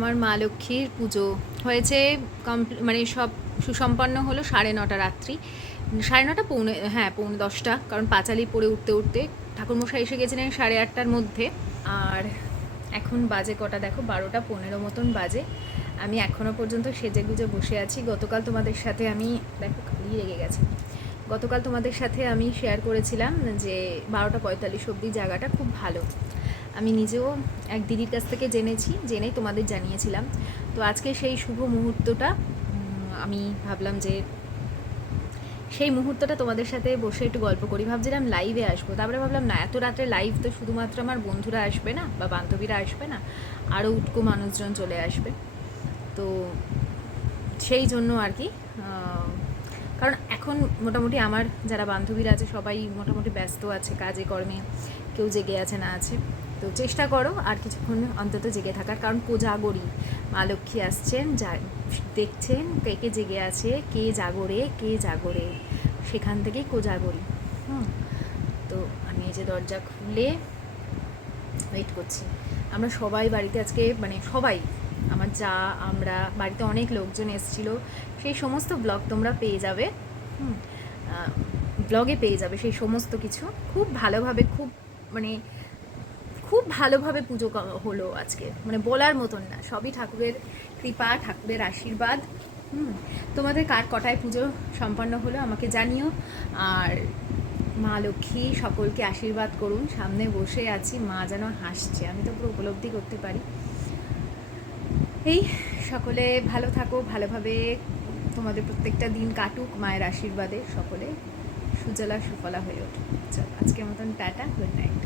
আমার মা লক্ষ্মীর পুজো হয়েছে মানে সব সুসম্পন্ন হলো 9:30 রাত্রি, 9:30 পৌনে 10টা, কারণ পাঁচালি পড়ে উঠতে উঠতে ঠাকুরমশাই এসে গেছিলেন 8:30টার মধ্যে। আর এখন বাজে কটা দেখো, 12:15 মতন বাজে। আমি এখনও পর্যন্ত সেজে গুজে বসে আছি। গতকাল তোমাদের সাথে আমি দেখো খালি রেগে গেছে, গতকাল তোমাদের সাথে আমি শেয়ার করেছিলাম যে 12:45 অবধি জায়গাটা খুব ভালো। আমি নিজেও এক দিদির কাছ থেকে জেনেই তোমাদের জানিয়েছিলাম। তো আজকে সেই শুভ মুহূর্তটা আমি ভাবলাম যে সেই মুহূর্তটা তোমাদের সাথে বসে একটু গল্প করি। ভাবছিলাম লাইভে আসবো, তারপরে ভাবলাম না, এত রাত্রে লাইভ তো শুধুমাত্র আমার বন্ধুরা আসবে না বা বান্ধবীরা আসবে না, আরও উটকো মানুষজন চলে আসবে। তো সেই জন্য আর কি, কারণ এখন মোটামুটি আমার যারা বান্ধবীরা আছে সবাই মোটামুটি ব্যস্ত আছে কাজে কর্মে, কেউ জেগে আছে না আছে। তো চেষ্টা করো আর কিছুক্ষণ অন্তত জেগে থাকার, কারণ কোজাগরী মা লক্ষ্মী আসছেন, যা দেখছেন কে কে জেগে আছে, কে জাগরে, সেখান থেকেই কোজাগরী। তো আমি এই যে দরজা খুলে ওয়েট করছি। আমরা সবাই বাড়িতে আজকে, মানে সবাই, আমার যা, আমরা বাড়িতে অনেক লোকজন এসেছিল, সেই সমস্ত ব্লগ তোমরা পেয়ে যাবে, ব্লগে পেয়ে যাবে সেই সমস্ত কিছু। খুব ভালোভাবে, খুব ভালোভাবে পুজো হলো আজকে, মানে বলার মতন না। সবই ঠাকুরের কৃপা, ঠাকুরের আশীর্বাদ। তোমাদের কার কটায় পুজো সম্পন্ন হলো আমাকে জানিও। আর মা লক্ষ্মী সকলকে আশীর্বাদ করুন। সামনে বসে আছি, মা যেন হাসছে, আমি তো পুরো উপলব্ধি করতে পারি। এই সকলে ভালো থাকো, ভালোভাবে তোমাদের প্রত্যেকটা দিন কাটুক মায়ের আশীর্বাদে, সকলে সুজলা সুফলা হয়ে ওঠে। চল আজকের মতন টাটা, গুড নাইট।